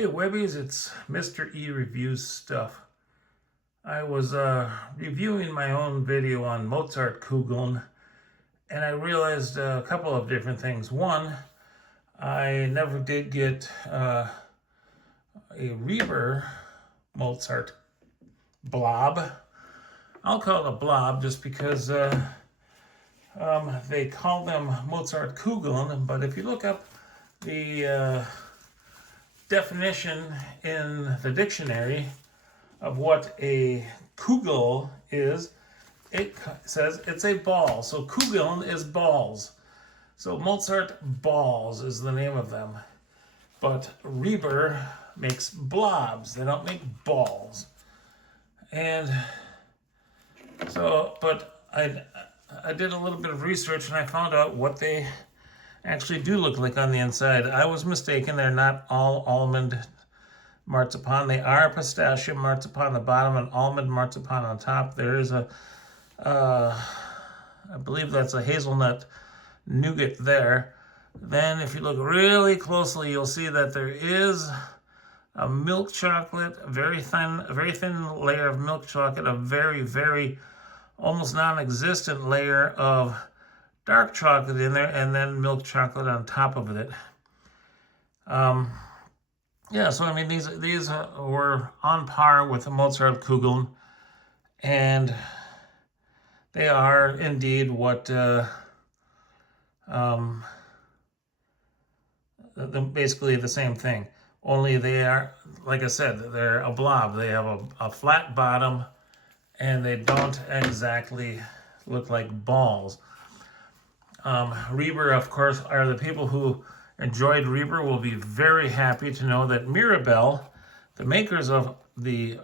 Hey Webbies, it's Mr. E Reviews Stuff. I was reviewing my own video on Mozart Kugeln, and I realized a couple of different things. One, I never did get a Reber Mozart blob. I'll call it a blob just because they call them Mozart Kugeln, but if you look up the definition in the dictionary of what a kugel is, it says it's a ball. So kugeln is balls. So Mozart balls is the name of them. But Reber makes blobs. They don't make balls. And so, but I did a little bit of research and I found out what they actually do look like on the inside. I was mistaken. They're not all almond marzipan. They are pistachio marzipan on the bottom and almond marzipan on top. There is I believe that's a hazelnut nougat there. Then if you look really closely, you'll see that there is a milk chocolate, a very thin layer of milk chocolate, a very almost non-existent layer of dark chocolate in there, and then milk chocolate on top of it. Yeah, so I mean these were on par with the Mozart Kugeln, and they are indeed what basically the same thing. Only they are, like I said, they're a blob. They have a flat bottom, and they don't exactly look like balls. Reber, of course, are the people who enjoyed Reber will be very happy to know that Mirabelle, the makers of the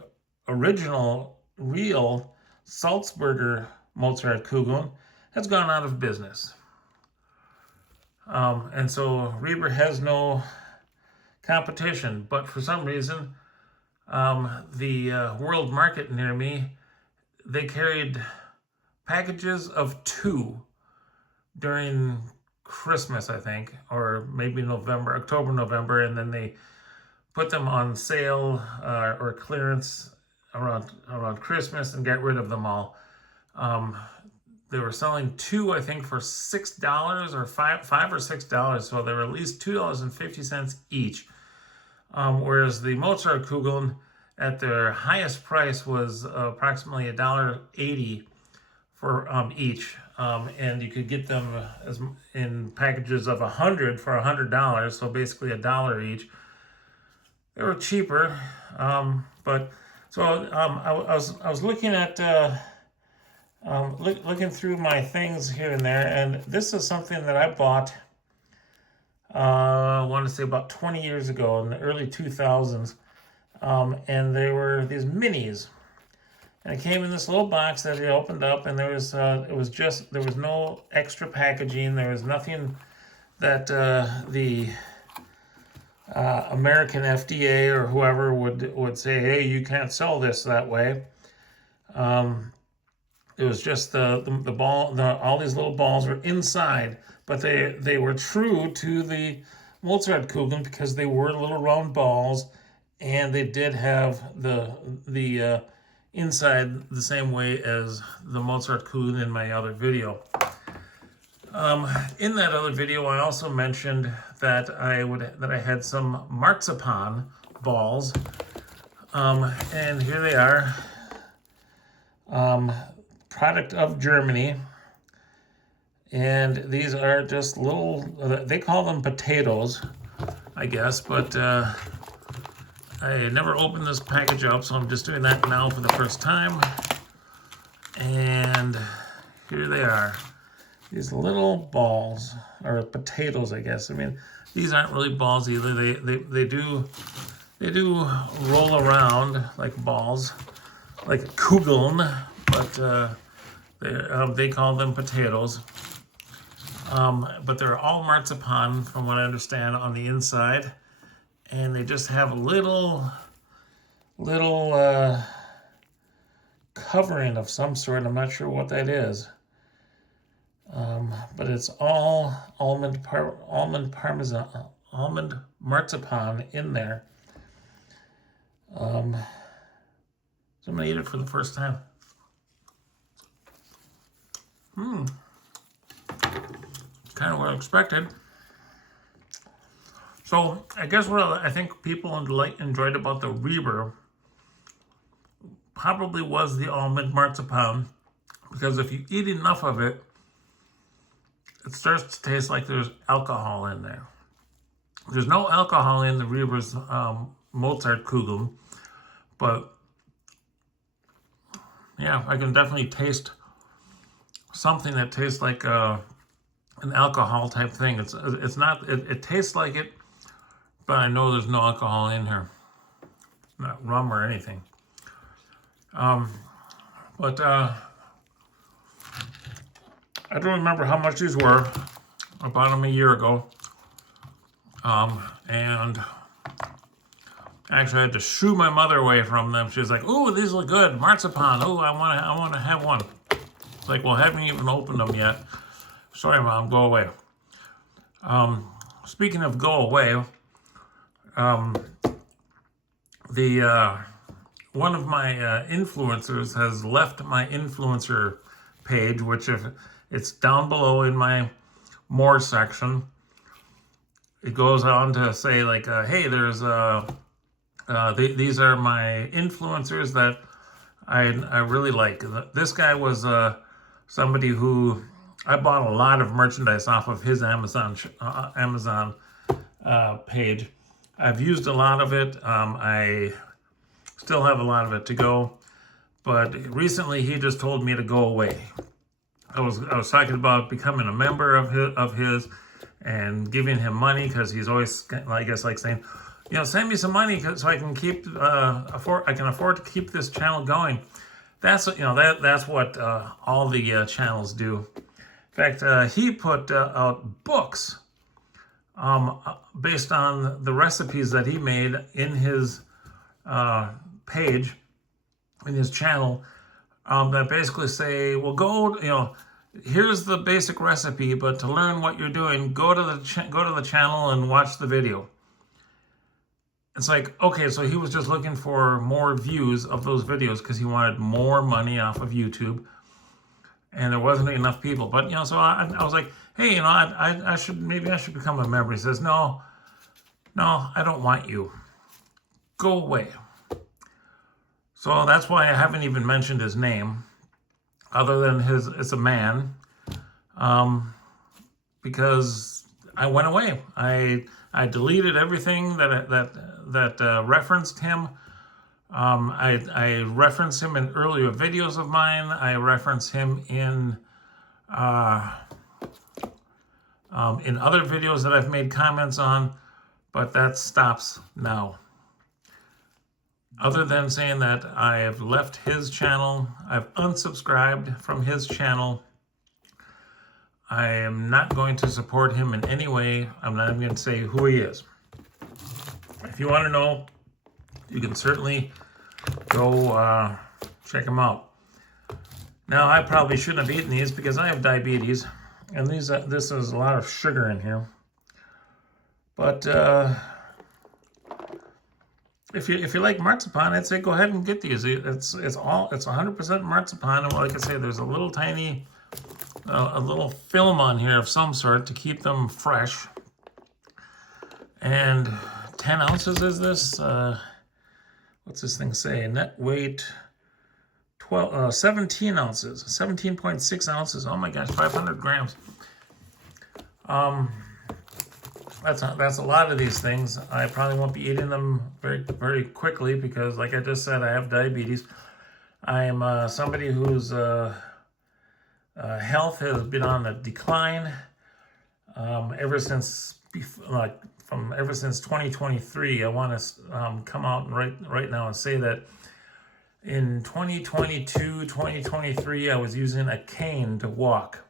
original real Salzburger Mozart Kugeln, has gone out of business. And so Reber has no competition, but for some reason, the world market near me, they carried packages of 2 during Christmas, I think, or maybe October, November, and then they put them on sale or clearance around Christmas and get rid of them all. They were selling 2, I think, for $6 or $5 or $6, so they were at least $2.50 each. Whereas the Mozart Kugeln at their highest price was approximately $1.80 for each. And you could get them in packages of 100 for $100, so basically $1 each. They were cheaper, but so I was looking at looking through my things here and there, and this is something that I bought. I want to say about 20 years ago in the early 2000s, and they were these minis. And it came in this little box that it opened up, and there was no extra packaging. There was nothing that the American FDA or whoever would say, hey, you can't sell this that way. It was just the ball. All these little balls were inside, but they were true to the Mozart Kugeln because they were little round balls, and they did have the inside the same way as the Mozart Kugeln in my other video. In that other video, I also mentioned that I had some marzipan balls, and here they are, product of Germany, and these are just little. They call them potatoes, I guess, but I never opened this package up, so I'm just doing that now for the first time. And here they are. These little balls, or potatoes, I guess. I mean, these aren't really balls either. They do roll around like balls, like a kugeln, but they call them potatoes. But they're all marzipan, from what I understand, on the inside. And they just have a little covering of some sort. I'm not sure what that is, but it's all almond marzipan in there. So I'm gonna eat it for the first time. Kind of what I expected. So I guess what I think people enjoyed about the Reaper probably was the almond marzipan, because if you eat enough of it, it starts to taste like there's alcohol in there. There's no alcohol in the Reaper's Mozartkugel, but yeah, I can definitely taste something that tastes like an alcohol type thing. It's not. It tastes like it, but I know there's no alcohol in here, not rum or anything. But I don't remember how much these were. I bought them a year ago, and actually I had to shoo my mother away from them. She was like, "Ooh, these look good, marzipan. Ooh, I want to have one." It's like, well, haven't even opened them yet. Sorry, Mom, go away. Speaking of go away, one of my influencers has left my influencer page, which if it's down below in my more section. It goes on to say like, hey, there's these are my influencers that I really like. This guy was somebody who I bought a lot of merchandise off of his Amazon page. I've used a lot of it. I still have a lot of it to go, but recently he just told me to go away. I was talking about becoming a member of his and giving him money, because he's always, I guess, like saying, you know, send me some money so I can keep I can afford to keep this channel going. That's that's what all the channels do. In fact, he put out books based on the recipes that he made in his page, in his channel, that basically say, well, go, here's the basic recipe, but to learn what you're doing, go to the channel and watch the video. It's like, okay, so he was just looking for more views of those videos because he wanted more money off of YouTube, and there wasn't enough people. But so I was like, hey, I should become a member. He says, no, I don't want you. Go away. So that's why I haven't even mentioned his name, other than it's a man, because I went away. I deleted everything that referenced him. I referenced him in earlier videos of mine. I referenced him in other videos that I've made comments on, but that stops now. Other than saying that I have left his channel, I've unsubscribed from his channel. I am not going to support him in any way. I'm not even going to say who he is. If you want to know, you can certainly go check him out. Now, I probably shouldn't have eaten these because I have diabetes, and this is a lot of sugar in here. But if you like marzipan, I'd say go ahead and get these. It's 100% marzipan, and like I say, there's a little tiny a little film on here of some sort to keep them fresh. And 10 ounces is this? What's this thing say? Net weight 17 ounces, 17.6 ounces. Oh my gosh, 500 grams. That's a lot of these things. I probably won't be eating them very, very quickly because, like I just said, I have diabetes. I am somebody whose health has been on a decline ever since 2023. I want to come out right now and say that in 2022, 2023, I was using a cane to walk.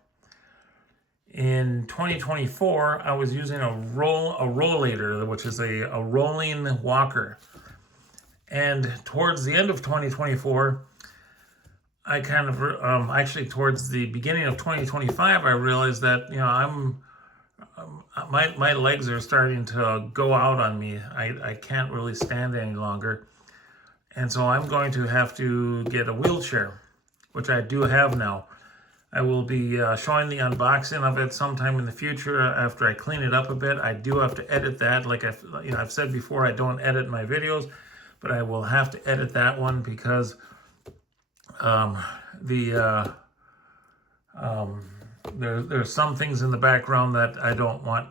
In 2024, I was using a rollator, which is a rolling walker. And towards the end of 2024, I kind of actually towards the beginning of 2025, I realized that my legs are starting to go out on me. I can't really stand any longer. And so I'm going to have to get a wheelchair, which I do have now. I will be showing the unboxing of it sometime in the future after I clean it up a bit. I do have to edit that. Like I've said before, I don't edit my videos, but I will have to edit that one because there's some things in the background that I don't want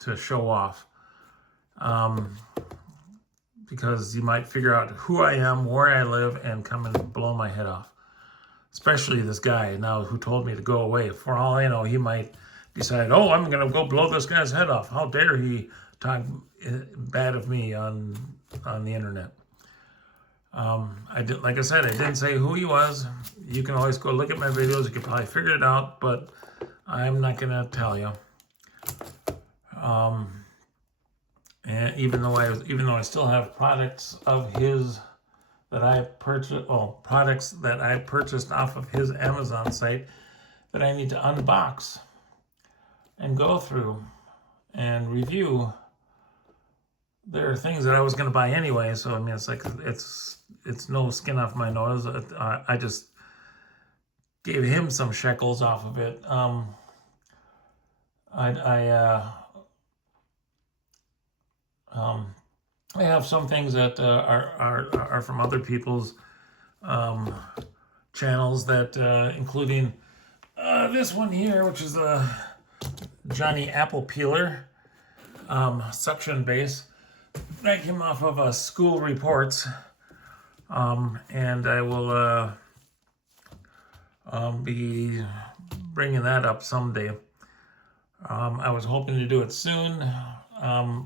to show off. Because you might figure out who I am, where I live, and come and blow my head off. Especially this guy now who told me to go away. For all I know, he might decide, oh, I'm going to go blow this guy's head off. How dare he talk bad of me on the internet. Like I said, I didn't say who he was. You can always go look at my videos. You can probably figure it out, but I'm not going to tell you. And even though I still have products of his that I purchased, products that I purchased off of his Amazon site that I need to unbox and go through and review. There are things that I was going to buy anyway, so I mean, it's like it's no skin off my nose. I just gave him some shekels off of it. I have some things that are from other people's channels, that including this one here, which is a Johnny Apple Peeler suction base. That came off of School Reports, and I will be bringing that up someday. I was hoping to do it soon.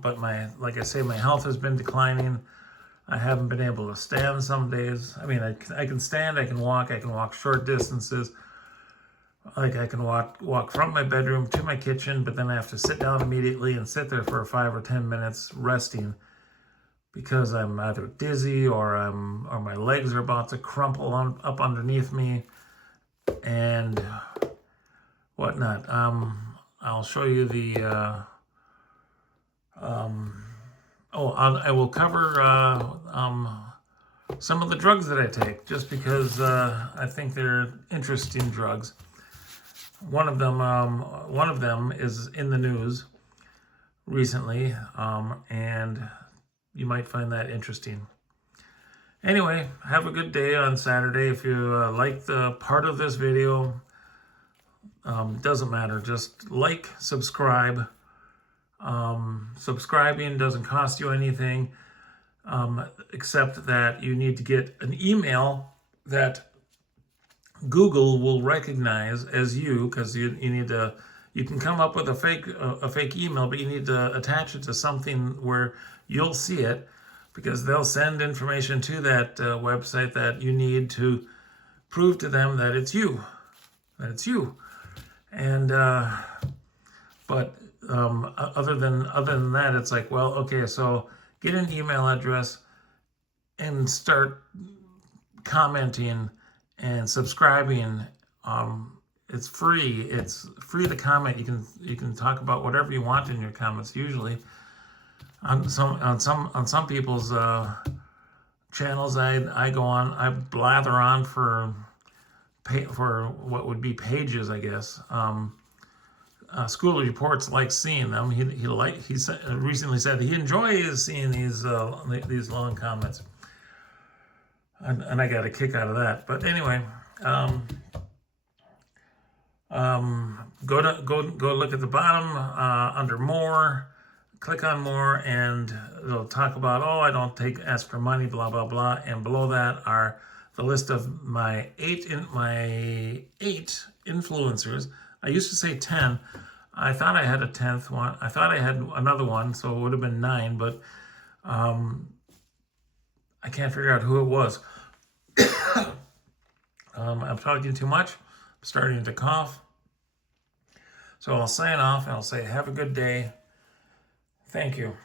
But like I say, my health has been declining. I haven't been able to stand some days. I mean, I can stand, I can walk short distances. Like I can walk from my bedroom to my kitchen, but then I have to sit down immediately and sit there for 5 or 10 minutes resting because I'm either dizzy or my legs are about to crumple up underneath me and whatnot. I'll show you the. I will cover some of the drugs that I take, just because I think they're interesting drugs. One of them is in the news recently, and you might find that interesting. Anyway, have a good day on Saturday. If you like the part of this video, doesn't matter. Just like, subscribe. Subscribing doesn't cost you anything, except that you need to get an email that Google will recognize as you, because you can come up with a fake email, but you need to attach it to something where you'll see it, because they'll send information to that website that you need to prove to them that it's you, and but other than that, it's like, well, okay, so get an email address and start commenting and subscribing. It's free. It's free to comment. You can talk about whatever you want in your comments. Usually, on some people's channels, I go on, I blather on for what would be pages, I guess. School Reports like seeing them. He recently said he enjoys seeing these long comments, and I got a kick out of that. But anyway, go look at the bottom under more, click on more, and it'll talk about, oh, I don't ask for money, blah blah blah, and below that are the list of my eight influencers. I used to say 10. I thought I had a 10th one. I thought I had another one, so it would have been 9, but I can't figure out who it was. I'm talking too much. I'm starting to cough. So I'll sign off and I'll say have a good day. Thank you.